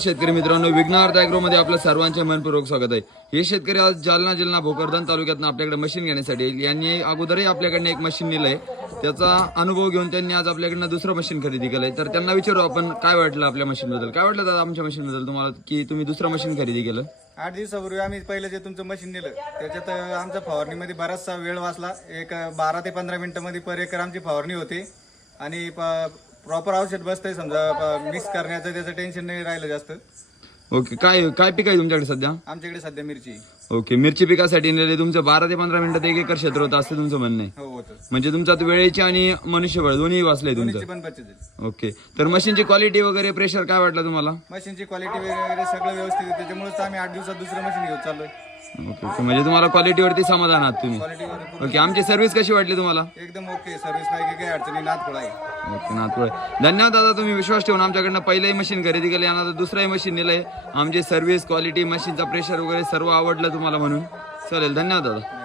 शेतकरी मित्रांनो, विघ्नहर्ता ॲग्रोमध्ये आपलं सर्वांचे मनपूर्वक स्वागत आहे। हे शेतकरी आज जालना जिल्हा भोकरदन तालुक्यातून आपल्याकडे मशीन घेण्यासाठी येईल। यांनी अगोदरही आपल्याकडनं एक मशीन नेलंय, त्याचा अनुभव घेऊन त्यांनी आज आपल्याकडनं दुसरं मशीन खरेदी केलंय। तर त्यांना विचारू आपण काय वाटलं आपल्या मशीन बद्दल, काय वाटलं दादा आमच्या मशीन बद्दल तुम्हाला की तुम्ही दुसरं मशीन खरेदी केलं? 8 दिवसापूर्वी आम्ही पहिलं जे तुमचं मशीन नेलं त्याच्यात आमच्या फवारणीमध्ये बराचसा वेळ वाचला। एक 12 ते 15 मिनिटांमध्ये पर एकर आमची फवारणी होते आणि प्रॉपर औषध बसतंय, समजा मिक्स करण्याचं त्याचं टेन्शन नाही राहिलं जास्त। ओके, काय काय पीक आहे तुमच्याकडे सध्या? आमच्याकडे सध्या मिरची। ओके, मिरची पिकासाठी नेले तुमचं 12 ते 15 मिनिटात 1 एकर क्षेत्र होतं असं तुमचं म्हणणं आहे? हो होतं। म्हणजे तुमचा वेळेची आणि मनुष्यबळ दोन्ही वाचलंय तुमचं? दोन्हीची पण बचत झाली। ओके, तर मशीनची क्वालिटी वगैरे प्रेशर काय वाटलं तुम्हाला? मशीनची क्वालिटी वगैरे सगळं व्यवस्थित आहे, त्याच्यामुळेच आम्ही 8 दिवसात दुसरं मशीन घेऊन चाललोय। ओके ओके, म्हणजे तुम्हाला क्वालिटीवरती समाधान आहात तुम्ही? क्वालिटीवर ओके, आमची सर्व्हिस कशी वाटली तुम्हाला? एकदम ओके, सर्व्हिस नाही काही अडचणी नाथ थोडा आहे। ओके नाथपुळे, धन्यवाद दादा, तुम्ही विश्वास ठेवून आमच्याकडनं पहिलंही मशीन खरेदी केली आणि आता दुसरंही मशीन नेलंय। आमची सर्व्हिस क्वालिटी, मशीनचा प्रेशर वगैरे सर्व आवडलं तुम्हाला म्हणून चालेल। धन्यवाद दादा।